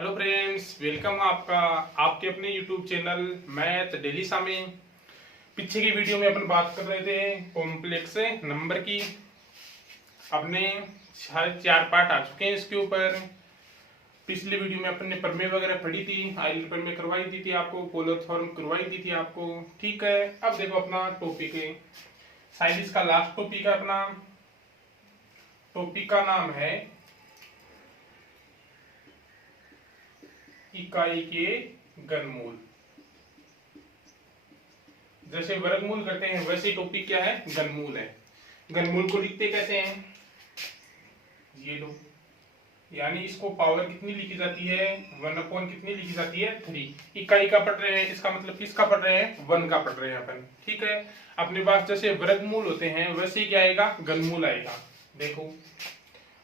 Hello friends, welcome आपका आपके अपने यूट्यूब चैनल मैथ डेली सा में। पीछे की वीडियो में अपन बात कर रहे थे कॉम्प्लेक्स नंबर की। अपने शायद 4 पार्ट आ चुके हैं इसके ऊपर। पिछली वीडियो में अपन ने प्रमेय वगैरह पढ़ी थी, आइडियल प्रमेय करवाई दी थी आपको, पोलर फॉर्म करवाई दी थी आपको। ठीक है, अब देखो अपना टॉपिक है, शायद इसका लास्ट टॉपिक है। अपना टॉपिक का नाम है इकाई के घनमूल। जैसे वर्गमूल करते हैं वैसे टॉपिक क्या है, घनमूल है। घनमूल को लिखते कैसे हैं, ये लो, यानी इसको पावर कितनी लिखी जाती है, 1/, कितनी लिखी जाती है, 3। इकाई का पढ़ रहे हैं, इसका मतलब किसका पढ़ रहे हैं, 1 का पढ़ रहे हैं अपन। ठीक है, अपने पास जैसे वर्गमूल होते हैं वैसे ही क्या आएगा, घनमूल आएगा। देखो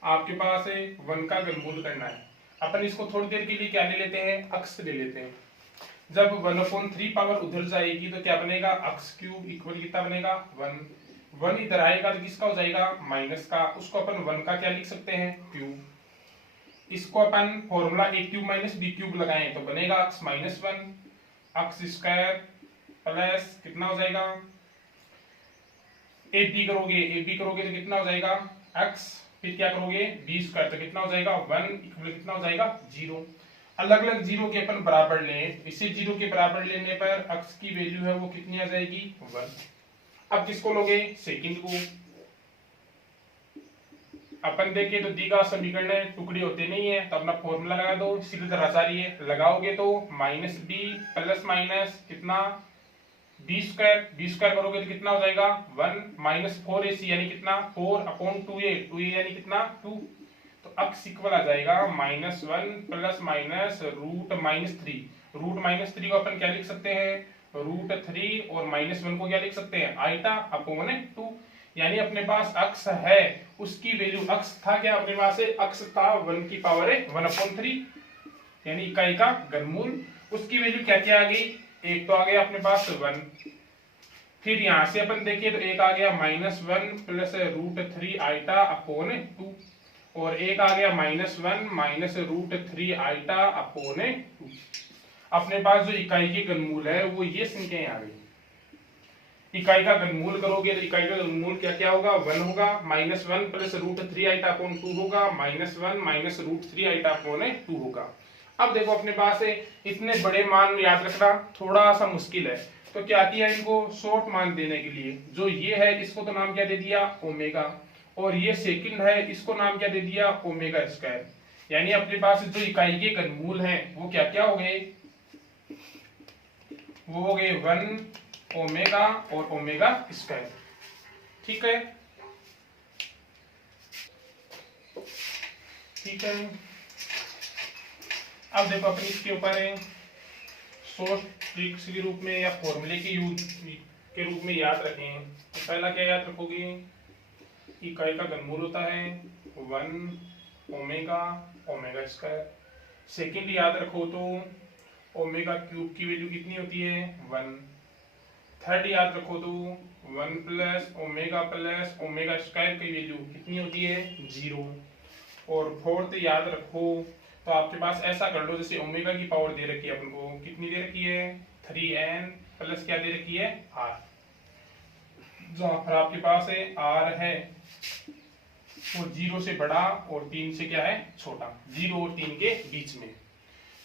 आपके पास 1 का घनमूल करना है, अपन इसको थोड़ी देर के लिए क्या ले लेते हैं, अक्स ले लेते हैं। जब 1/3 पावर उधर जाएगी तो क्या बनेगा, अक्स क्यूब इक्वल कितना बनेगा, 1। 1 इधर आएगा तो किसका हो जाएगा, माइनस का। उसको अपन 1 का क्या लिख सकते हैं, क्यूब। इसको अपन फॉर्मूला ए क्यूब माइनस बी क्यूब लगाएं तो बनेगा अक्स -1, अक्स स्क्वायर प्लस कितना हो जाएगा, ए बी करोगे तो कितना हो जाएगा, एक्स। फिर क्या करोगे, बी स्क्वायर तो कितना हो जाएगा, 1 इक्वल कितना हो जाएगा, 0। अलग अलग जीरो के अपन बराबर लें, इसे जीरो के बराबर लेने पर अक्स की वैल्यू है वो कितनी आ जाएगी, 1। अब किसको लोगे, सेकंड को। अपन देखें तो दी का समीकरण टुकड़े होते नहीं है, तो अपना फॉर्मूला लगा दो, सीधी तरह सारी है लगाओगे तो माइनस बी प्लस माइनस कितना, बी स्क्वायर करोगे तो कितना हो जाएगा, 1 -4ac यानी कितना, 4/2a, 2a यानी कितना, 2। तो अक्स इक्वल आ जाएगा -1 प्लस माइनस √-3। √-3 को अपन क्या लिख सकते हैं, √3, और -1 को क्या लिख सकते हैं, आइटा अपॉन 2। यानी अपने पास अक्स है, उसकी वैल्यू, अक्स था क्या अपने पास है, अक्स था 1 की पावर है 1/3, यानी इकाई का घनमूल। उसकी वैल्यू क्या क्या आ गई, एक तो आ गया अपने पास 1। फिर यहां से अपन देखिए तो एक आ गया -1 प्लस √3 आइटा अपॉन 2, और एक आ गया -1 माइनस √3 आइटा अपॉन 2। अपने पास जो इकाई के घनमूल है वो ये संख्याएं आ गई। इकाई का घनमूल करोगे तो इकाई का घनमूल क्या क्या होगा, 1 होगा, -1 प्लस √3 आइटा अपॉन 2 होगा, -1 माइनस √3 आइटा अपॉन 2 होगा। अब देखो अपने पास इतने बड़े मान याद रखना थोड़ा सा मुश्किल है, तो क्या किया इनको शॉर्ट मान देने के लिए, जो ये है इसको तो नाम क्या दे दिया, ओमेगा, और ये सेकंड है इसको नाम क्या दे दिया, ओमेगा स्क्वायर। यानी अपने पास जो इकाई के घनमूल हैं वो क्या क्या हो गए, वो हो गए 1 ओमेगा और ओमेगा स्क्वायर। ठीक है, ठीक है। अब देखो अपन इसके ऊपर शॉर्ट ट्रिक्स के रूप में या फॉर्मूले के यूज के रूप में याद रखें। तो पहला क्या याद रखोगे, इकाई का घनमूल होता है 1 ओमेगा ओमेगा स्क्वायर। सेकंड याद रखो तो ओमेगा क्यूब की वैल्यू कितनी होती है, 1। थर्ड याद रखो तो 1 प्लस ओमेगा स्क्वायर की वैल्यू कितनी होती है, 0। और फोर्थ याद रखो तो आपके पास ऐसा कर लो, जैसे ओमेगा की पावर दे रखी है अपन को, कितनी दे रखी है, 3n प्लस क्या दे रखी है, r। जहां पर आपके पास r है वो 0 से बड़ा और 3 से क्या है, छोटा, 0 और 3 के बीच में।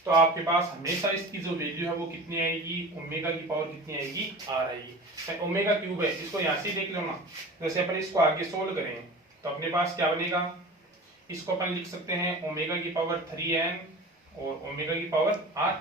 तो आपके पास हमेशा इसकी जो वैल्यू है वो कितनी आएगी, ओमेगा की पावर कितनी आएगी, r आएगी। ओमेगा क्यूब है, इसको यहाँ से देख लो ना, जैसे अपन इसको आगे सोल्व करें तो अपने पास क्या बनेगा, इसको अपन लिख सकते हैं ओमेगा की पावर 3n और ओमेगा की पावर r।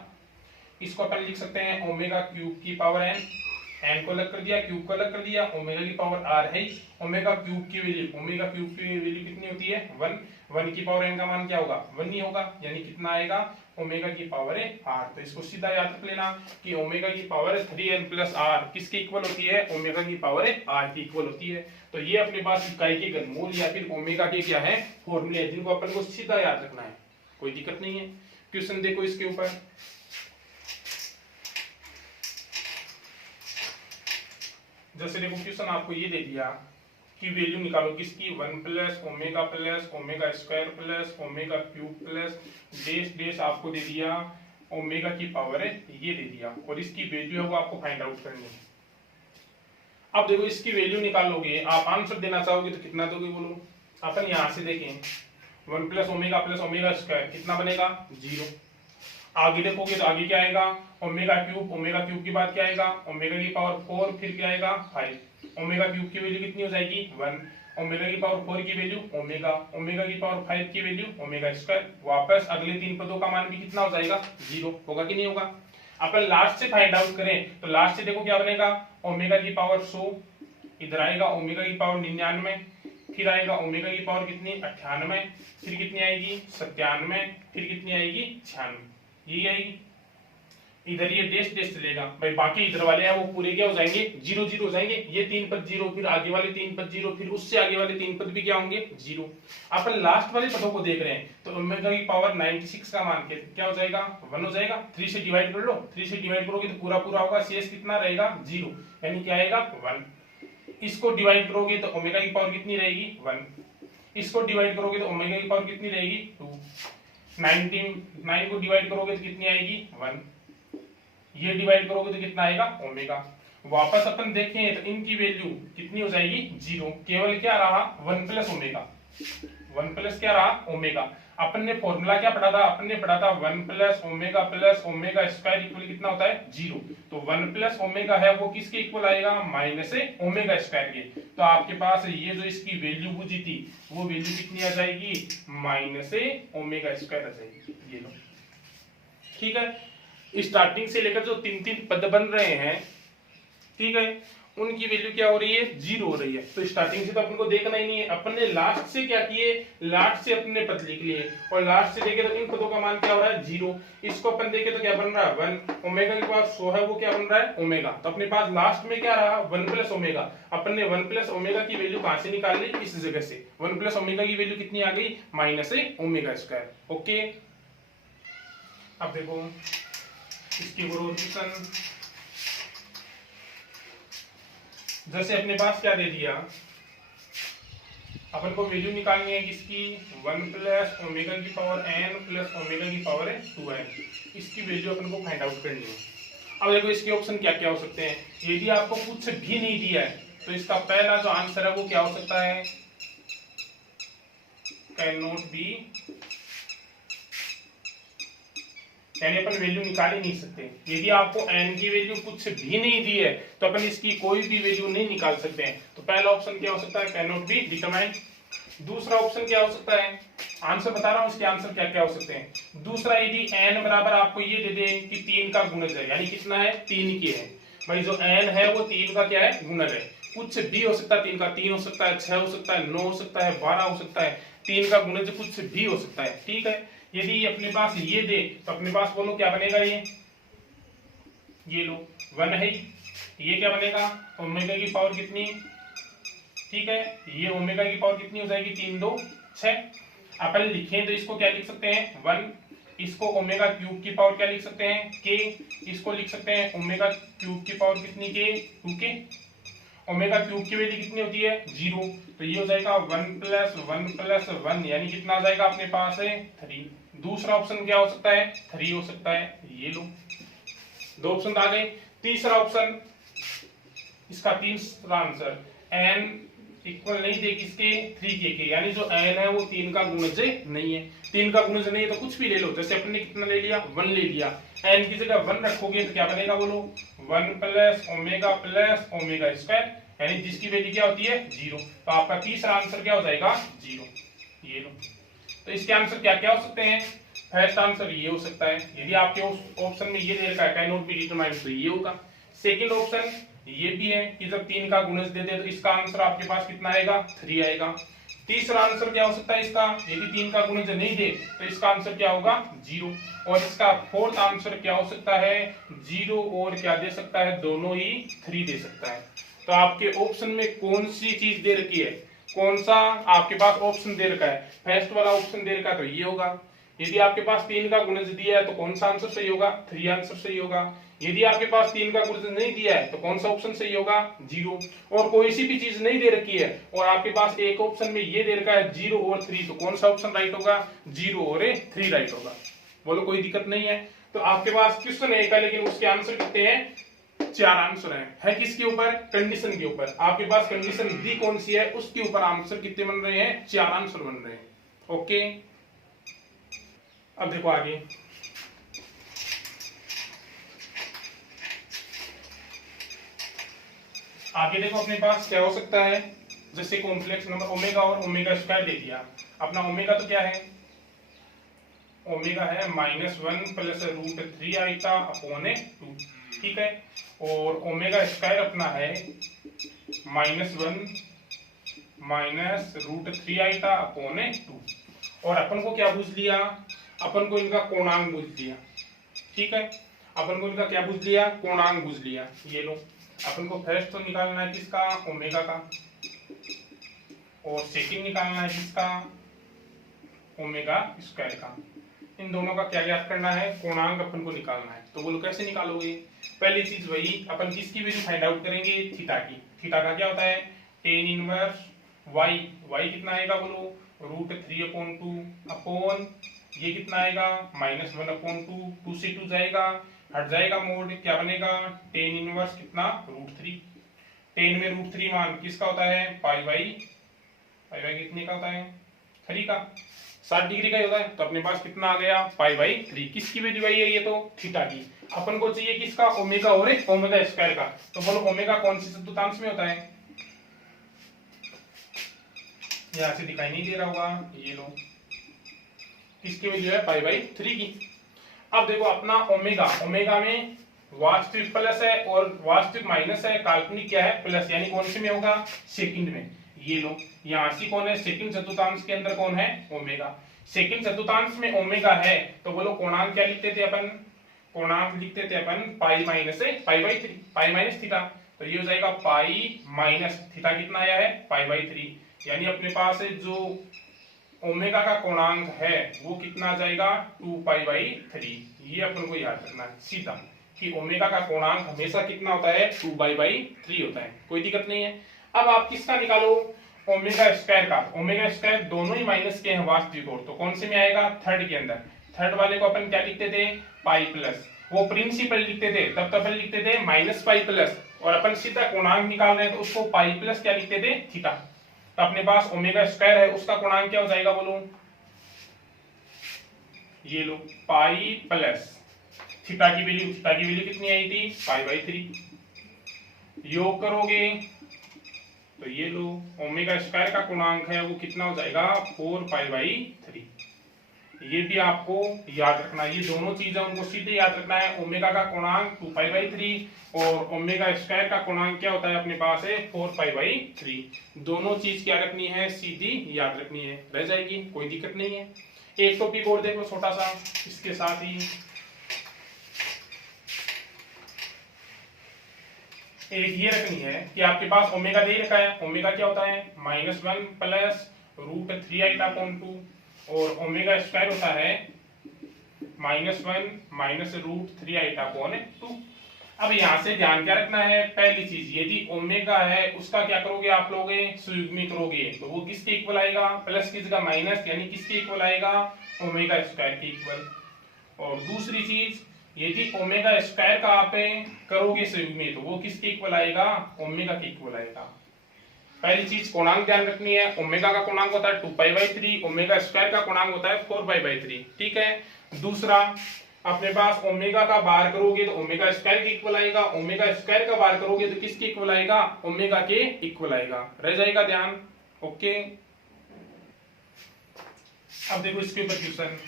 इसको अपन लिख सकते हैं ओमेगा क्यूब की पावर n को अलग कर दिया, क्यूब को अलग कर दिया, ओमेगा की पावर r है। ओमेगा क्यूब की वैल्यू कितनी होती है, 1 की पावर n का मान क्या होगा, 1 ही होगा, यानी कितना आएगा, ओमेगा की पावर है r। तो इसको सीधा याद रख लेना कि ओमेगा की पावर 3n प्लस r किसके इक्वल होती है, ओमेगा की पावर है r की इक्वल होती है। तो ये अपने पास इकाई के घनमूल या फिर ओमेगा के क्या है, फॉर्मूले, जिनको अपन को सीधा याद रखना है, कोई दिक्कत नहीं है। क्वेश्चन देखो इसके ऊपर, जैसे देखो क्वेश्चन आपको ये दे दिया की वैल्यू निकालो, किसकी, 1 plus omega square plus omega cube plus डेस डेस आपको दे दिया ओमेगा की पावर है ये दे दिया, और इसकी वैल्यू है वो आपको फाइंड आउट करनी है। अब देखो इसकी वैल्यू निकालोगे, आप आंसर देना चाहोगे तो कितना दोगे बोलो। अपन यहां से देखें 1 प्लस ओमेगा स्क्वायर कितना बनेगा 0। आगे देखोगे तो आगे क्या आएगा ओमेगा क्यूब के बाद क्या आएगा ओमेगा की पावर 4, फिर क्या आएगा 5। ओमेगा क्यूब की वैल्यू कितनी हो जाएगी 1, ओमेगा की पावर 4 की वैल्यू ओमेगा की पावर 5 की वैल्यू ओमेगा स्क्वायर। वापस अगले तीन पदों का मान भी कितना हो जाएगा 0 होगा कि नहीं होगा। अपन लास्ट से फाइंड आउट करें तो लास्ट से देखो क्या बनेगा ओमेगा की पावर 100, इधर आएगा ओमेगा की पावर 99, फिर आएगा ओमेगा की पावर कितनी 98, फिर कितनी आएगी 97, फिर कितनी आएगी 96, यही आएगी। इधर ये डेश डेश चलेगा भाई, बाकी इधर वाले हैं वो पूरे क्या हो जाएंगे 0 0 हो जाएंगे। ये तीन पद 0, फिर आगे वाले तीन पद 0, फिर उससे आगे वाले तीन पद भी क्या होंगे 0। अपन लास्ट वाले पदों को देख रहे हैं तो ओमेगा की पावर 96 का मान क्या हो जाएगा 1 हो जाएगा। 3 से डिवाइड कर लो, 3 से डिवाइड करोगे तो पूरा पूरा होगा, शेष कितना रहेगा 0, यानी क्या आएगा 1। इसको डिवाइड करोगे तो ओमेगा की पावर कितनी रहेगी 1, इसको डिवाइड करोगे तो ओमेगा की पावर कितनी रहेगी 2, 99 को डिवाइड करोगे तो कितनी आएगी 1, ये डिवाइड करोगे तो कितना आएगा ओमेगा। वापस अपन देखें तो इनकी वैल्यू कितनी हो जाएगी 0, केवल क्या रहा 1 प्लस ओमेगा, 1 प्लस क्या रहा ओमेगा। अपन ने फॉर्मूला क्या पढ़ा था, अपन ने पढ़ा था 1 प्लस ओमेगा स्क्वायर इक्वल कितना होता है 0। तो 1 प्लस ओमेगा है वो किसके इक्वल आएगा माइनस ओमेगा स्क्वायर के। तो आपके पास ये जो इसकी वैल्यू बुझी थी वो वैल्यू कितनी आ जाएगी माइनस ओमेगा स्क्वायर आ जाएगी, ये लो ठीक है। स्टार्टिंग से लेकर जो तीन तीन पद बन रहे हैं ठीक है, उनकी वैल्यू क्या हो रही है 0 हो रही है। तो स्टार्टिंग से तो अपन को देखना ही नहीं है, अपन ने लास्ट से क्या किए लास्ट से अपने पद लिख लिए, और लास्ट से देखे तो इन पदों का मान क्या हो रहा है 0। इसको अपन देखे तो क्या बन रहा है 1, ओमेगा के पास 100 है वो क्या बन रहा है ओमेगा। तो अपने पास लास्ट में क्या रहा 1 प्लस ओमेगा। अपन ने 1 प्लस ओमेगा की वैल्यू कहां से निकाल ली इस जगह से, 1 प्लस ओमेगा की वैल्यू कितनी आ गई माइनस ओमेगा स्क्वायर। ओके अब देखो इसकी प्रोपोर्शन, जैसे अपने पास क्या दे दिया अपन को वैल्यू निकालनी है किसकी 1 प्लस ओमेगा की पावर n प्लस ओमेगा की पावर 2n, इसकी वैल्यू अपन को फाइंड आउट करनी है। अब देखो इसके ऑप्शन क्या क्या हो सकते हैं, यदि आपको कुछ भी नहीं दिया है तो इसका पहला जो आंसर है वो क्या हो सकता है कैन नॉट बी, यानी अपन वैल्यू निकाल ही नहीं सकते। यदि आपको n की वैल्यू कुछ भी नहीं दी है तो अपन इसकी कोई भी वैल्यू नहीं निकाल सकते हैं। तो पहला ऑप्शन क्या हो सकता है कैन नॉट बी डिटरमाइंड। दूसरा ऑप्शन क्या हो सकता है, आंसर बता रहा हूं इसके आंसर क्या क्या हो सकते हैं। दूसरा यदि n बराबर आपको ये दे दे कि 3 का गुणज है, यानी कितना है 3 की है भाई, जो n है वो 3 का क्या है गुणज है। कुछ भी हो सकता है 3 का, 3 हो सकता है 6 हो सकता है 9 हो सकता है 12 हो सकता है, 3 का गुणज कुछ भी हो सकता है ठीक है। यदि अपने पास ये दे तो अपने पास बोलो क्या बनेगा, ये लो 1 है, ये क्या बनेगा ओमेगा की पावर कितनी ठीक है, ये ओमेगा की पावर कितनी हो जाएगी 3 2 6। अपन लिखें तो इसको क्या लिख सकते हैं 1, इसको ओमेगा क्यूब की पावर क्या लिख सकते हैं k, इसको लिख सकते हैं ओमेगा क्यूब की पावर कितनी k 2k। ओमेगा क्यूब की वैल्यू कितनी होती है 0, तो ये हो जाएगा 1 प्लस 1 यानी कितना आ जाएगा अपने पास है 3। दूसरा ऑप्शन क्या हो सकता है 3 हो सकता है, ये लो 2 ऑप्शन आ गए। तीसरा ऑप्शन इसका तीसरा आंसर n इक्वल नहीं दे किसके 3k के, यानी जो n है वो 3 का गुणज नहीं है। 3 का गुणज नहीं है तो कुछ भी ले लो, जैसे अपने कितना ले लिया 1 ले लिया, n की जगह 1 रखोगे तो क्या बनेगा बोलो 1 प्लस ओमेगा स्क्वायर, यानी जिसकी वैल्यू क्या होती है 0। तो आपका तीसरा आंसर क्या हो जाएगा 0, ये लो। तो इसके आंसर क्या क्या हो सकते हैं, फर्स्ट आंसर ये हो सकता है, यदि आपके ऑप्शन में ये दे रखा है कैन नॉट बी डिटरमाइंड तो ये होगा। सेकंड ऑप्शन ये भी है कि जब 3 का गुणज दे दे तो इसका आंसर आपके पास कितना आएगा 3 आएगा। तीसरा आंसर क्या हो सकता है इसका, यदि 3 का गुणज नहीं दे तो इसका आंसर क्या होगा 0। और इसका फोर्थ आंसर क्या हो सकता है 0 और क्या दे सकता है दोनों ही 3 दे सकता है। तो आपके ऑप्शन में कौन सी चीज दे रखी है, कौन सा आपके पास ऑप्शन दे रखा है, फर्स्ट वाला ऑप्शन दे रखा है तो ये होगा, यदि आपके पास 3 का गुणज दिया है तो कौन सा आंसर सही होगा? 3 आंसर सही होगा। यदि आपके पास 3 का गुणज नहीं दिया है तो कौन सा ऑप्शन सही होगा? 0। और कोई सी भी चीज नहीं दे रखी है और आपके पास एक ऑप्शन में ये दे रखा है 0 और 3, तो कौन सा ऑप्शन राइट होगा? 0 और 3 राइट होगा। बोलो कोई दिक्कत नहीं है। तो आपके पास क्वेश्चन एक है लेकिन उसके आंसर कितने हैं? 4 आंसर है किसके ऊपर? कंडीशन के ऊपर। आपके पास कंडीशन दी कौन सी है उसके ऊपर आंसर कितने बन रहे हैं? 4 आंसर बन रहे हैं। ओके, अब देखो आगे। आगे देखो अपने पास क्या हो सकता है, जैसे कॉम्प्लेक्स नंबर ओमेगा और ओमेगा स्क्वायर दे दिया। अपना ओमेगा तो क्या है? ओमेगा है -1 प्लस √3 आइटा अपॉन 2, ठीक है। और ओमेगा स्क्वायर अपना है -1 माइनस √3 आइटा अपॉन 2। और अपन को क्या पूछ लिया? अपन को इनका कोणांक पूछ लिया, ठीक है। अपन को इनका क्या पूछ लिया? कोणांक पूछ लिया। ये लो, अपन को फर्स्ट तो निकालना है किसका? ओमेगा का। और सेकंड निकालना है किसका? ओमेगा स्क्वायर का। इन दोनों का क्या ज्ञात करना है? कोणांक अपन को निकालना है। तो बोलो कैसे निकालोगे? पहली चीज वही, अपन किसकी वैल्यू फाइंड आउट करेंगे? थीटा की। थीटा का क्या होता है? tan inverse y। y कितना आएगा बोलो? √3/2 अपॉन ये कितना आएगा? -1/2। 2 से 2 जाएगा, हट जाएगा मोड, क्या बनेगा? tan इनवर्स कितना? √3। tan में √3 मान किसका होता है? पाई कितने का होता है? 3 का। 60 डिग्री का ही होता है। तो अपने पास कितना आ गया? पाई/3। किसकी वैल्यू आई है? ये तो थीटा की। अपन को चाहिए किसका? ओमेगा और ओमेगा स्क्वायर का। तो बोलो ओमेगा कौन सी चतुर्थांश में होता है? यहां से दिखाई नहीं दे रहा होगा, ये लो, किसकी वैल्यू है? पाई/3 की। अब देखो अपना ओमेगा में वास्तविक प्लस है और वास्तविक माइनस है, काल्पनिक क्या है? प्लस। यानी कौन से में होगा? सेकंड में। ये लो, यहाँ से कौन है? सेकंड चतुर्थांश के अंदर कौन है? ओमेगा। सेकंड चतुर्थांश में ओमेगा है तो बोलो कोणांक क्या लिखते थे अपन? कोणांक लिखते थे अपन पाई/3, पाई माइनस थीटा। तो ये हो जाएगा पाई माइनस थीटा। कितना आया है? पाई/3। यानी अपने पास जो ओमेगा का कोणांक है वो कितना आ जाएगा? 2π/3। ये अपन को याद रखना है सीधा कि ओमेगा का कोणांक हमेशा कितना होता है? 2π/3 होता है। कोई दिक्कत नहीं है। अब आप किसका निकालो? ओमेगा स्क्वायर का। ओमेगा स्क्वायर दोनों ही माइनस के हैं वास्तविक और, तो कौन से में आएगा? थर्ड के अंदर। थर्ड वाले को अपन क्या लिखते थे? Pi plus. वो प्रिंसिपल लिखते थे तब अपन लिखते थे -पाई प्लस, और अपन सीधा कोणांक निकाल रहे हैं तो उसको पाई प्लस क्या लिखते थे? थीटा। तो अपने पास ओमेगा स्क्वायर है, उसका कोणांक क्या हो जाएगा बोलो? ये लो, पाई प्लस थीटा की वैल्यू कितनी आई थी? पाई/3। योग करोगे तो ये लो, ओमेगा स्क्वायर का कोणांक है वो कितना हो जाएगा? 4π/3। ये भी आपको याद रखना है। ये दोनों चीजें उनको सीधे याद रखना है। ओमेगा का कोणांक 2π/3 और ओमेगा स्क्वायर का कोणांक क्या होता है अपने पास है? 4π/3। दोनों चीज क्या रखनी है? सीधी याद रखनी है, रह जाएगी, कोई दिक्कत नहीं है। एक टॉपिक और देखो छोटा सा इसके साथ ही। एक ये रखनी है कि आपके पास ओमेगा दे रखा है। ओमेगा क्या होता है? -1 प्लस √3 आइटा अपॉन 2, और ओमेगा स्क्वायर होता है -1 माइनस √3 आइटा अपॉन 2। अब यहां से ध्यान क्या रखना है? पहली चीज, यदि ओमेगा है उसका क्या करोगे आप लोग? संयुग्मी करोगे तो वो किसके इक्वल आएगा? प्लस की जगह माइनस, यानी किसके इक्वल आएगा? ओमेगा स्क्वायर के इक्वल। और दूसरी चीज, यदि ओमेगा स्क्वायर का आप करोगे संयुग्मी तो वो किसके इक्वल आएगा? ओमेगा के इक्वल आएगा। पहली चीज कोणांक ध्यान रखनी है। ओमेगा का कोणांक होता है 2π/3, ओमेगा स्क्वायर का कोणांक होता है 4π/3, ठीक है। दूसरा, अपने पास ओमेगा का बार करोगे तो ओमेगा स्क्वायर के इक्वल आएगा, ओमेगा स्क्वायर का बार करोगे तो किसके इक्वल आएगा? ओमेगा के इक्वल आएगा। रह जाएगा ध्यान, ओके। अब देखो इसके ऊपर क्वेश्चन,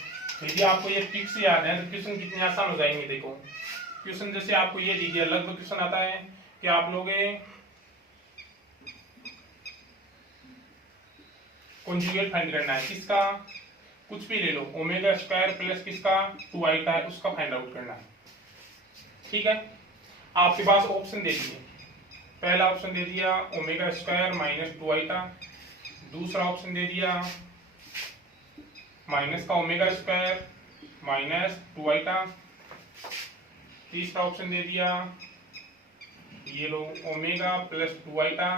यदि आपको ये ठीक से याद है तो क्वेश्चन कितने आसान हो जाएंगे। देखो क्वेश्चन जैसे आपको ये दीजिए, लगभग क्वेश्चन आता है कि आप लोग कॉन्जुगेट फाइंड करना है किसका? कुछ भी ले लो, ओमेगा स्क्वायर प्लस किसका? 2 आइटा है, उसका फाइंड आउट करना है, ठीक है। आपके पास ऑप्शन दे दिए। पहला ऑप्शन दे दिया ओमेगा स्क्वायर -2 आइटा, दूसरा ऑप्शन दे दिया माइनस का ओमेगा स्क्वायर माइनस 2 आइटा। तीसरा ऑप्शन दे दिया, ये लो ओमेगा प्लस 2 आइटा।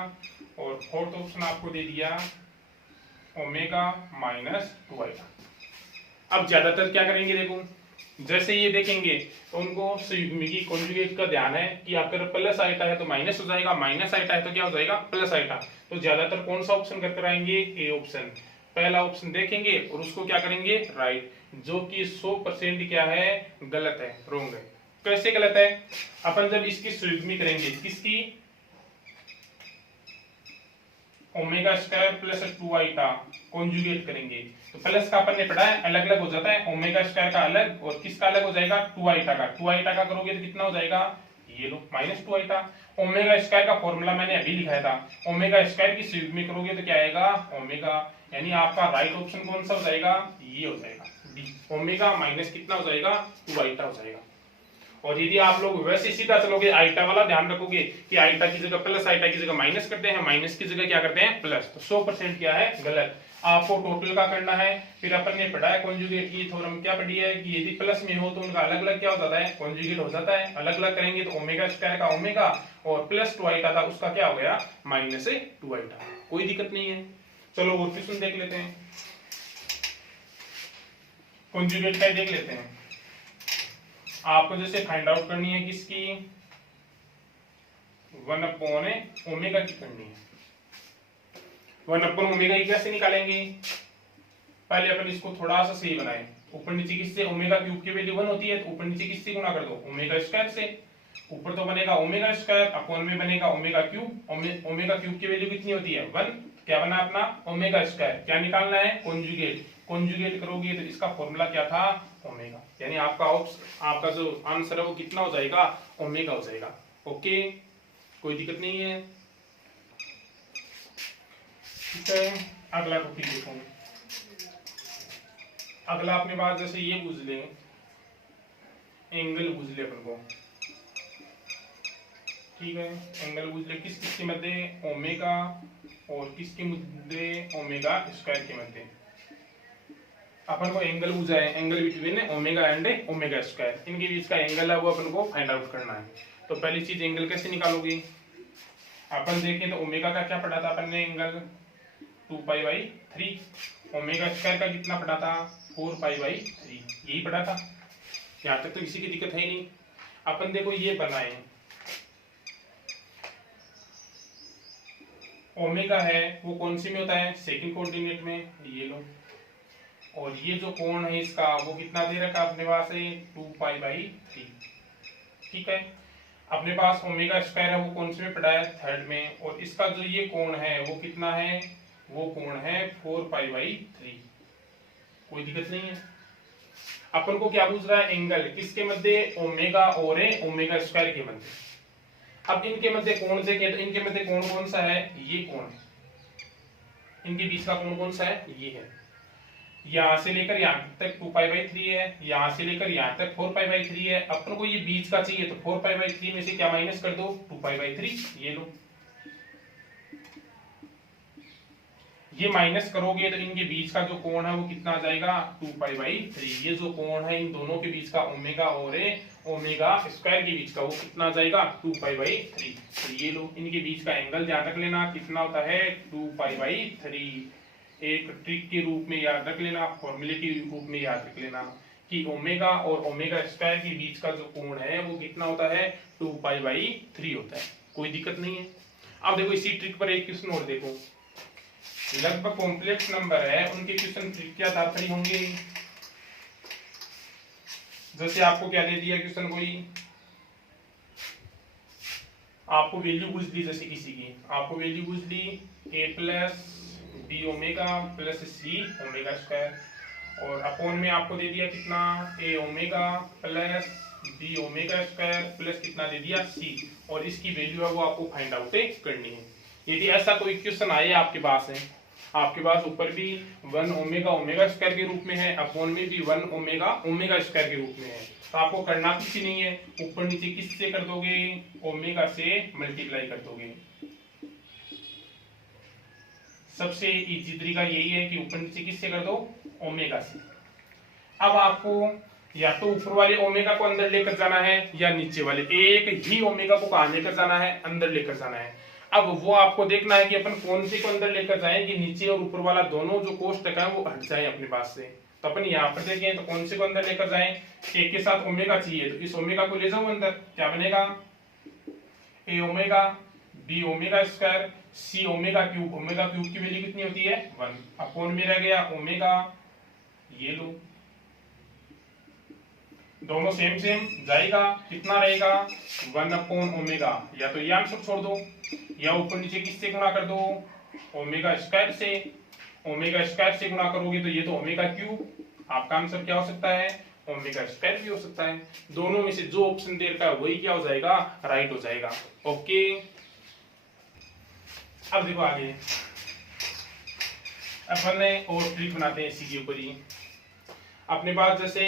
और फोर्थ ऑप्शन आपको दे दिया ओमेगा माइनस 2 आइटा। अब ज्यादातर क्या करेंगे, देखो जैसे ये देखेंगे तो उनको संयुग्मी कॉन्जुगेट का ध्यान है कि आपका प्लस आइटा है तो माइनस हो जाएगा, माइनस आइटा है तो क्या हो जाएगा, प्लस आइटा। तो ज्यादातर कौन सा ऑप्शन करके आएंगे, ए ऑप्शन। पहला ऑप्शन देखेंगे और उसको क्या करेंगे, राइट, जो कि 100% क्या है, गलत है, रॉन्ग है। कैसे गलत है, अपन जब इसकी संयुग्मी करेंगे, किसकी, omega square plus 2 iota conjugate करेंगे तो प्लस का अपन ने पढ़ा है अलग अलग हो जाता है, ओमेगा स्क्वायर का अलग और किसका अलग हो जाएगा, 2 आइटा का। 2 आइटा का करोगे तो कितना हो जाएगा, ये लो माइनस 2 आइटा। ओमेगा स्क्वायर का फॉर्मूला मैंने अभी लिखाया था, ओमेगा स्क्वायर की संयुग्मी करोगे तो क्या आएगा, ओमेगा। यानी आपका राइट ऑप्शन कौन सा हो जाएगा, ये हो जाएगा डी, ओमेगा माइनस कितना हो जाएगा, 2 आइटा हो जाएगा। और यदि आप लोग वैसे सीधा चलोगे, आइटा वाला ध्यान रखोगे कि आइटा की जगह प्लस, आइटा की जगह माइनस करते हैं, माइनस की जगह क्या करते हैं, प्लस, तो 100% क्या है, गलत। आपको टोटल का करना है। फिर अपन ने पढ़ा है कॉन्जुगेट की थ्योरम, क्या पढ़ी है कि यदि प्लस में हो तो उनका अलग अलग क्या हो जाता है, कॉन्जुगेट हो जाता है। अलग अलग करेंगे तो ओमेगा स्क्वायर का ओमेगा और प्लस 2 आइटा था उसका क्या हो गया, माइनस 2 आइटा। कोई दिक्कत नहीं है। चलो वो क्वेश्चन देख लेते हैं, कॉन्जुगेट का देख लेते हैं। आपको जैसे फाइंड आउट करनी है किसकी, 1/, ओमेगा की करनी है। 1/, ओमेगा की कैसे निकालेंगे, पहले अपन इसको थोड़ा सा सही बनाएं। ऊपर नीचे किससे, ओमेगा क्यूब की वैल्यू 1 होती है तो ऊपर नीचे किससे गुणा कर दो, ओमेगा स्क्वायर से। ऊपर तो बनेगा ओमेगा स्क्वायर, अपॉन में बनेगा ओमेगा क्यूब। ओमेगा क्यूब की वैल्यू कितनी होती है, 1। क्या बना अपना, ओमेगा स्क्वायर। क्या निकालना है, कॉन्जुगेट। कॉन्जुगेट करोगे तो इसका फॉर्मूला क्या था, ओमेगा। यानी आपका जो आंसर है वो कितना हो जाएगा, ओमेगा हो जाएगा। ओके, कोई दिक्कत नहीं है। ठीक है, अगला टॉपिक देखो। अगला अपने पास जैसे ये पूछ ले, एंगल पूछ ले अपन को। ठीक है, एंगल पूछ ले किस किसके मध्य, ओमेगा और किसके मध्य, ओमेगा स्क्वायर के मध्य। अपन को एंगल पूछा है, angle between omega and omega square, इनके बीच का एंगल है वो अपन को फाइंड आउट करना है। तो पहली चीज एंगल कैसे निकालोगे, अपन देखें तो ओमेगा का क्या पढ़ा था अपन ने, एंगल 2π/3। ओमेगा स्क्वायर का कितना पढ़ा था, 4π/3, यही पढ़ा था। यहाँ तक तो किसी की दिक्कत है ही नहीं। अपन देखो ये बनाए, ओमेगा है वो कौन सी में होता है, सेकंड कोऑर्डिनेट में, ये लो। और ये जो कोण है इसका वो कितना दे रखा अपने पास है, 2π/3। ठीक है, अपने पास ओमेगा स्क्वायर है वो कौन से में पड़ा है, थर्ड में। और इसका जो ये कोण है वो कितना है, वो कोण है 4π/3। कोई दिक्कत नहीं है। अपन को क्या पूछ रहा है, एंगल किसके मध्य, ओमेगा और ओमेगा स्क्वायर के मध्य। अब इनके मध्य कोण देखें तो इनके मध्य कोण कौन सा है, ये कोण है। इनके बीच का कोण कौन सा है, ये है। यहां से लेकर यहां तक 2π/3 है, यहां से लेकर यहां तक 4π/3 है। अपन को ये बीच का चाहिए तो 4π/3 में से क्या माइनस कर दो, 2π/3, ये लो। ये माइनस करोगे तो इनके बीच का जो कोण है वो कितना आ जाएगा, 2π/3। ये जो कोण है इन दोनों के बीच का, ओमेगा और ओमेगा स्क्वायर के बीच का, वो कितना आ जाएगा, 2π/3। तो ये लो, इनके बीच का एंगल ध्यान रख लेना कितना होता है, 2π/3। एक ट्रिक के रूप में याद रख लेना, फॉर्मूले के रूप में याद रख लेना कि ओमेगा और ओमेगा स्क्वायर के बीच का जो कोण है वो कितना होता है, 2π/3 होता है। कोई दिक्कत नहीं है। अब देखो इसी ट्रिक पर एक क्वेश्चन और देखो, लगभग कॉम्प्लेक्स नंबर है उनके क्वेश्चन ट्रिक क्या दाखिल होंगे। जैसे आपको क्या दे दिया क्वेश्चन, कोई आपको वैल्यू पूछ दी, जैसे किसी की आपको वैल्यू पूछ दी a+b omega plus c omega square, और अपॉन में आपको दे दिया कितना, a omega plus b omega square plus कितना दे दिया c, और इसकी वैल्यू है वो आपको फाइंड आउट करनी है। यदि ऐसा कोई क्वेश्चन आए आपके पास है, आपके पास ऊपर भी 1 ओमेगा ओमेगा स्क्वायर के रूप में है, अपॉन में भी 1 ओमेगा ओमेगा स्क्वायर के रूप में है, तो आपको करना कुछ नहीं है, ऊपर नीचे किससे कर दोगे, ओमेगा से मल्टीप्लाई कर दोगे। सबसे इजी तरीका यही है कि ऊपर नीचे किससे कर दो, ओमेगा सी। अब आपको या तो ऊपर वाले ओमेगा को अंदर लेकर जाना है या नीचे वाले एक ही ओमेगा को कहां लेकर जाना है, अंदर लेकर जाना है। अब वो आपको देखना है कि अपन कौन सी को अंदर लेकर जाएं कि नीचे और ऊपर वाला दोनों जो कोष्टक है वो हट जाए अपने पास से। तो अपन यहाँ पर देखें तो कौन से को अंदर लेकर जाएं, एक के साथ ओमेगा चाहिए तो इस ओमेगा को ले जाओ अंदर, क्या बनेगा ए ओमेगा बी ओमेगा स्क्वायर सी ओमेगा क्यूब। ओमेगा क्यूब की वैल्यू कितनी होती है 1 अपॉन में रह गया ओमेगा, ये लो दोनों सेम सेम जाएगा, कितना रहेगा 1 अपॉन ओमेगा, या तो ये आंसर छोड़ दो या ऊपर नीचे किससे गुणा कर दो ओमेगा स्क्वायर से। ओमेगा स्क्वायर से गुणा करोगे तो ये तो ओमेगा क्यूब, आपका आंसर क्या हो सकता है ओमेगा स्क्वायर भी हो सकता है। दोनों में से जो ऑप्शन दे रखा है वही क्या हो जाएगा राइट हो जाएगा। ओके अब देखो आगे अपन ने और ट्रिक बनाते हैं इसी के ऊपर ही। अपने पास जैसे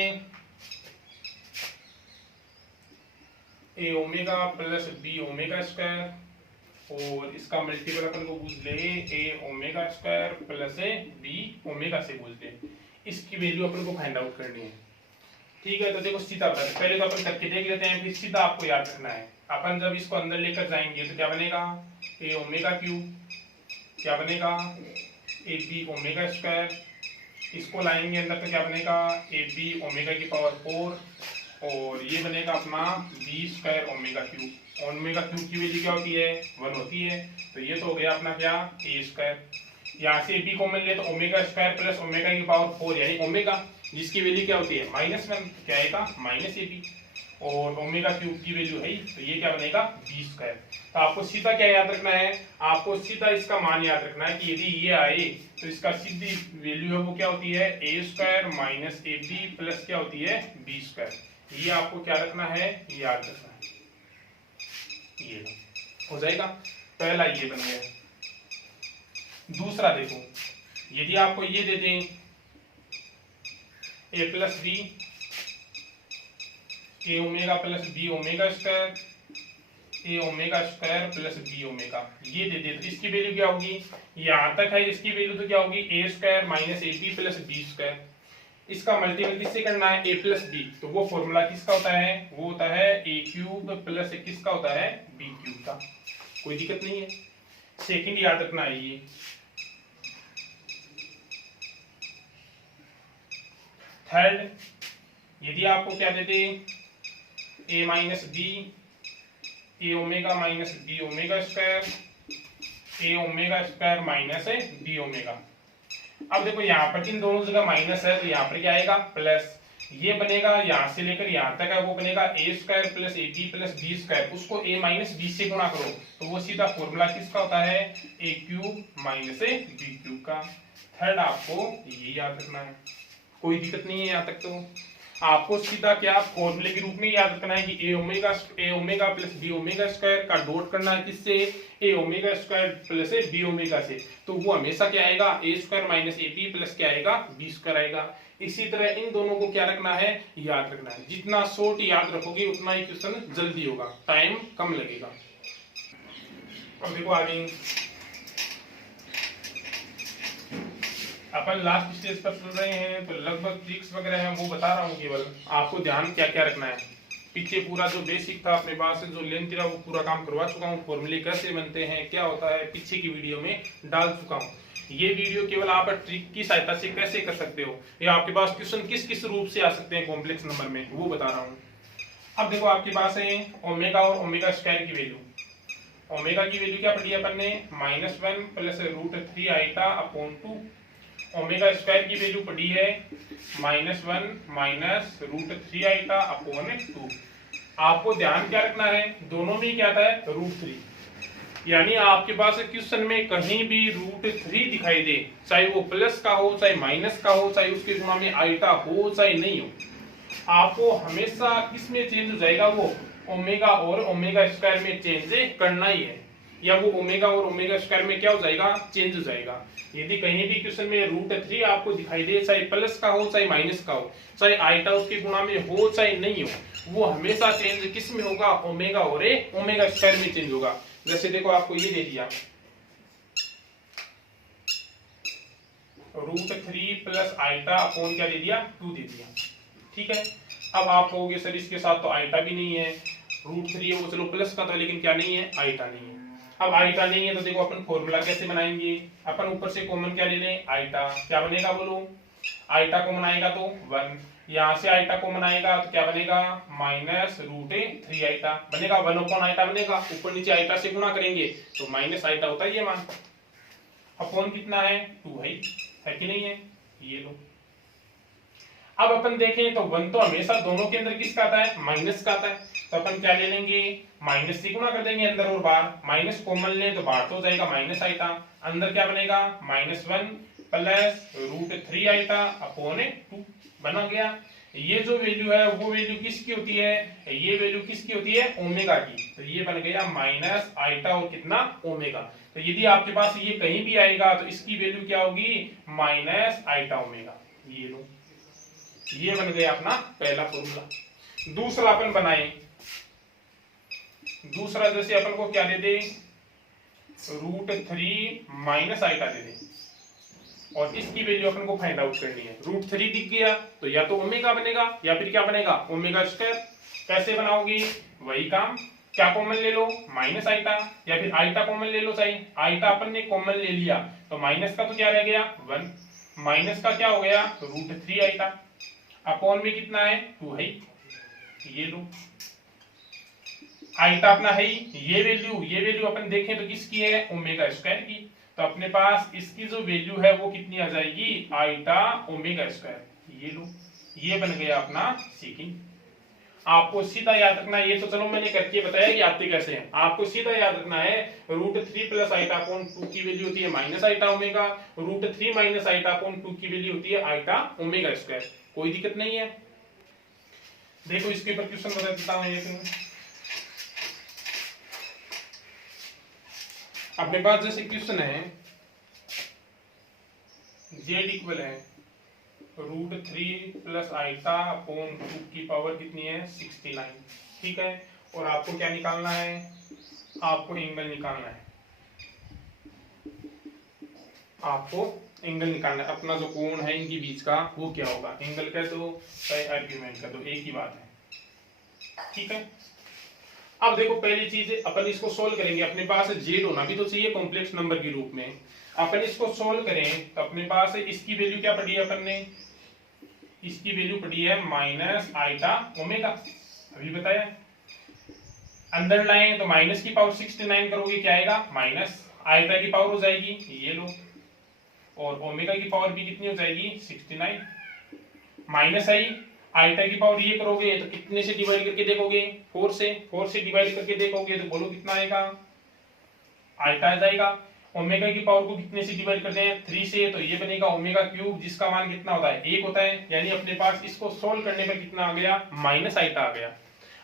A omega plus B omega square और इसका मल्टीपल अपन को पूछ ले A omega square plus A B omega से पूछ ले, इसकी वैल्यू अपन को फाइंड आउट करनी है। ठीक है तो देखो सीधा बताते, पहले तो अपन करके देख लेते हैं फिर सीधा आपको याद रखना है। अपन जब इसको अंदर लेकर जाएंगे तो क्या बनेगा ए ओमेगा क्यूब, क्या बनेगा ए बी ओमेगा स्क्वायर, इसको लाएंगे अंदर तो क्या बनेगा ए बी ओमेगा की पावर 4 और ये बनेगा अपना B square omega cube. Omega cube की वैल्यू क्या होती है 1 होती है, तो ये तो हो गया अपना क्या ए स्क्वायर। यहाँ से बी कॉमन ले तो ओमेगा स्क्वायर प्लस ओमेगा की पावर 4 यानी ओमेगा जिसकी वैल्यू क्या होती है -1, क्या आएगा माइनस ए बी और ओमेगा क्यूब की वैल्यू है तो ये क्या बनेगा बी स्क्वायर। तो आपको सीधा क्या याद रखना है, आपको सीधा इसका मान याद रखना है कि यदि ये आए तो इसका सीधी वैल्यू है वो क्या होती है A square minus A B plus क्या होती है बी स्क्वायर। ये आपको क्या रखना है ये याद रखना है, ये हो जाएगा। पहला ये बन गया। दूसरा देखो यदि आपको ये दे दें A plus B A omega plus B omega square A omega square plus B omega, ये दे दे तो इसकी वैल्यू क्या होगी, यहां तक है इसकी वैल्यू तो क्या होगी A square minus A B plus B square. इसका मल्टीपल किससे करना है ए प्लस बी, तो वो फॉर्मूला किसका होता है वो होता है ए क्यूब प्लस किसका होता है बी क्यूब का, कोई दिक्कत नहीं है। सेकंड याद रखना है ये। थर्ड यदि आपको क्या दे दे A minus B A omega minus B omega square A omega square minus है बी ओमेगा। अब देखो यहाँ पर इन दोनों जगह माइनस है तो यहाँ पर क्या आएगा प्लस, ये बनेगा यहाँ से लेकर यहाँ तक है वो बनेगा A square plus A B plus B square, उसको ए माइनस बी से गुणा करो तो वो सीधा फॉर्मूला किसका होता है A cube minus A B cube का। थर्ड आपको ये याद रखना है, कोई दिक्कत नहीं है यहाँ तक। तो आपको सीधा क्या फॉर्मूले के रूप में याद रखना है कि A omega plus B omega square का डॉट करना है किससे A omega square plus B omega से, तो वो हमेशा क्या आएगा A square minus A B plus क्या आएगा बी स्क्वायर आएगा। इसी तरह इन दोनों को क्या रखना है याद रखना है, जितना शॉर्ट याद रखोगे उतना ही क्वेश्चन जल्दी होगा, टाइम कम लगेगा। अब देखो आगे अपन लास्ट स्टेज पर चल रहे हैं तो लगभग ट्रिक्स वगैरह हैं वो बता रहा हूँ, केवल आपको ध्यान क्या क्या रखना है। पीछे पूरा जो बेसिक था अपने पास जो लेंथ था वो पूरा काम करवा चुका हूँ, फॉर्मूले कैसे बनते हैं क्या होता है पीछे की वीडियो में डाल चुका हूँ। ये वीडियो केवल आप ट्रिक की सहायता से कैसे कर सकते हो या आपके पास क्वेश्चन किस किस रूप से आ सकते हैं कॉम्प्लेक्स नंबर में वो बता रहा हूँ। अब देखो आपके पास है ओमेगा और ओमेगा स्क्वायर की वैल्यू। ओमेगा की वैल्यू क्या पढ़ी अपन ने -1 plus √3 iota upon 2। Omega square की वैल्यू पड़ी है -1 माइनस √3 आइटा अपॉन 2। आपको ध्यान क्या रखना है दोनों में क्या आता है √3, यानी आपके पास क्वेश्चन में कहीं भी √3 दिखाई दे, चाहे वो प्लस का हो चाहे माइनस का हो चाहे उसके गुणा में आइटा हो चाहे नहीं हो, आपको हमेशा किस में चेंज हो जाएगा वो ओमेगा और ओमेगा स्क्वायर में चेंज करना ही है, या वो ओमेगा और ओमेगा स्क्वायर में क्या हो जाएगा चेंज हो जाएगा। यदि कहीं भी क्वेश्चन में √3 आपको दिखाई दे, चाहे प्लस का हो चाहे माइनस का हो, चाहे आइटा उसके गुणा में हो चाहे नहीं हो, वो हमेशा चेंज किस में होगा ओमेगा और ओमेगा स्क्वायर में चेंज होगा। जैसे देखो आपको ये दे दिया √3 प्लस आइटा अपॉन क्या दे दिया, 2 दे दिया। ठीक है, अब आप कहोगे सर इसके साथ तो आइटा भी नहीं है, √3 है वो चलो प्लस का था लेकिन क्या नहीं है, आइटा नहीं है। अब आइटा नहीं है तो देखो अपन फॉर्मूला कैसे बनाएंगे, अपन ऊपर से कॉमन क्या ले लें, आइटा। क्या बनेगा बोलो, आइटा कॉमन आएगा तो 1, यहाँ से आइटा कॉमन आएगा तो क्या बनेगा, माइनस √3 आइटा बनेगा, 1 अपॉन आइटा बनेगा, ऊपर नीचे आइटा से गुणा करेंगे तो माइनस आइटा होता है ये मान। अपॉन कितना है, 2 है कि नहीं है, ये लो। अब अपन देखें तो 1 तो हमेशा दोनों के अंदर किसका आता है, माइनस का आता है, तो अपन क्या ले लेंगे, माइनस से गुणा कर देंगे अंदर और बाहर, माइनस कॉमन ले तो बाहर तो हो जाएगा माइनस आइटा, अंदर क्या बनेगा, -1 प्लस √3 आइटा अपॉन 2 बना गया। ये जो वैल्यू है वो वैल्यू किसकी होती है, ये वैल्यू किसकी होती है, ओमेगा की, तो ये बन गया माइनस आइटा और कितना, ओमेगा। तो यदि आपके पास ये कहीं भी आएगा तो इसकी वैल्यू क्या होगी, माइनस आइटा ओमेगा। ये लो, ये बन गया अपना पहला फॉर्मूला। दूसरा अपन बनाए, दूसरा जैसे अपन को क्या दे दे, √3 माइनस आइटा दे दे और इसकी वैल्यू अपन को फाइंड आउट करनी है। √3 दिख गया तो या तो ओमेगा बनेगा या फिर क्या बनेगा, ओमेगा स्क्वायर। कैसे बनाओगी, वही काम, क्या कॉमन ले लो, माइनस आइटा, या फिर आइटा कॉमन ले लो। सही, आइटा अपन ने कॉमन ले लिया तो माइनस का तो क्या रह गया 1, माइनस का क्या हो गया √3 आइटा, अपॉन में कितना है 2 है, ये लो। आइटा अपना है ये वैल्यू अपन देखें तो किसकी है, ओमेगा स्क्वायर की, तो अपने पास इसकी जो वैल्यू है वो कितनी आ जाएगी, आइटा ओमेगा स्क्वायर। ये लो, ये बन गया अपना सेकंड। आपको सीधा याद रखना, ये तो चलो मैंने करके बताया कि आते कैसे हैं, आपको सीधा याद रखना है √3 प्लस आइटा अपॉन 2 की वैल्यू होती है minus iota omega, √3 minus iota upon 2 की वैल्यू होती है आइटा ओमेगा स्क्वायर। कोई दिक्कत नहीं है। देखो इसके ऊपर क्वेश्चन बता देता हूं, ये अपने पास जैसे क्वेश्चन है, z इक्वल है √3 प्लस आइटा अपॉन 2 की पावर कितनी है 69। ठीक है, और आपको क्या निकालना है, आपको एंगल निकालना है, आपको एंगल निकालना है, अपना जो कोण है इनके बीच का वो क्या होगा, एंगल कह दो चाहे आर्ग्यूमेंट कह दो, एक ही बात है। ठीक है, अब देखो पहली चीज अपन इसको सोल्व करेंगे, अपने पास z होना भी तो चाहिए कॉम्प्लेक्स नंबर के रूप में। अपन इसको सोल्व करें तो अपने पास इसकी वैल्यू क्या पड़ी है, अपन ने इसकी वैल्यू पड़ी है माइनस आइटा ओमेगा, अभी बताया। अंदर लाएं तो माइनस की पावर 69 करोगे क्या आएगा, माइनस आइटा की पावर हो जाएगी ये लो, और ओमेगा की पावर भी कितनी हो जाएगी 69, माइनस आई आइटा की पावर ये करोगे तो कितने से डिवाइड करके देखोगे, 4 से डिवाइड करके देखोगे तो बोलो कितना आएगा, आइटा आ जाएगा। ओमेगा की पावर को कितने से डिवाइड करते हैं 3 से, तो ये बनेगा ओमेगा क्यूब, जिसका मान कितना होता है 1 होता है। यानी अपने पास इसको सोल्व करने पर कितना आ गया, माइनस आइटा आ गया।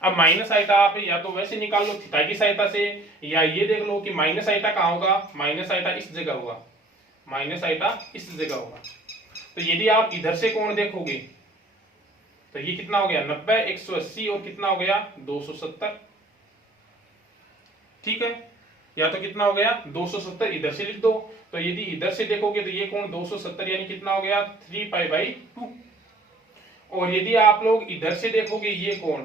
अब माइनस आइटा आप या तो वैसे निकाल लो थीटा की सहायता से, या ये देख लो कि माइनस आइटा कहाँ होगा, माइनस आइटा इस जगह होगा, माइनस आइटा इस जगह होगा। तो यदि आप इधर से कोण देखोगे तो ये कितना हो गया 90, 180 और कितना हो गया 270। ठीक है, या तो कितना हो गया 270, इधर से लिख दो, तो यदि इधर से देखोगे तो ये कोण 270 यानी कितना हो गया 3π/2। और यदि आप लोग इधर से देखोगे ये कोण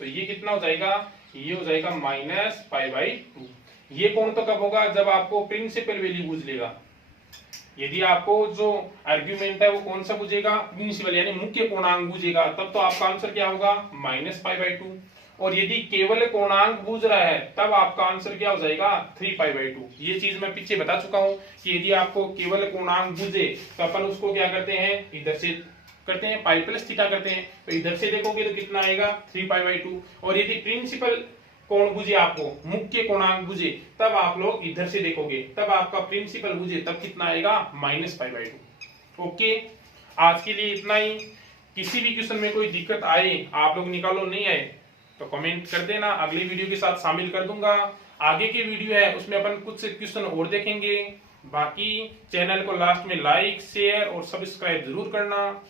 तो ये कितना हो जाएगा, ये हो जाएगा -π/2। ये कोण तो कब होगा, जब आपको प्रिंसिपल वैल्यू बूझ लेगा। यदि आपको जो आर्ग्यूमेंट है वो कौन सा बुझेगा, प्रिंसिपल यानी मुख्य कोणांक बुझेगा, तब तो आपका आंसर क्या होगा -π/2। और यदि केवल कोणांक बूझ रहा है तब आपका आंसर क्या हो जाएगा 3π/2। ये चीज मैं पीछे बता चुका हूं कि यदि आपको केवल कोणांक बुझे तो अपन उसको क्या करते हैं, इधर से करते हैं पाई प्लस थीटा करते हैं, तो इधर से देखोगे तो कितना आएगा 3π/2। और यदि प्रिंसिपल कोण बुझे, आपको मुख्य कोणांक बुझे, तब आप लोग इधर से देखोगे, तब आपका प्रिंसिपल बुझे तब कितना आएगा -π/2। ओके, आज के लिए इतना ही। किसी भी क्वेश्चन में कोई दिक्कत आए, आप लोग निकालो, नहीं आए तो कमेंट कर देना, अगली वीडियो के साथ शामिल कर दूंगा। आगे की वीडियो है उसमें अपन कुछ क्वेश्चन और देखेंगे। बाकी चैनल को लास्ट में लाइक शेयर और सब्सक्राइब जरूर करना।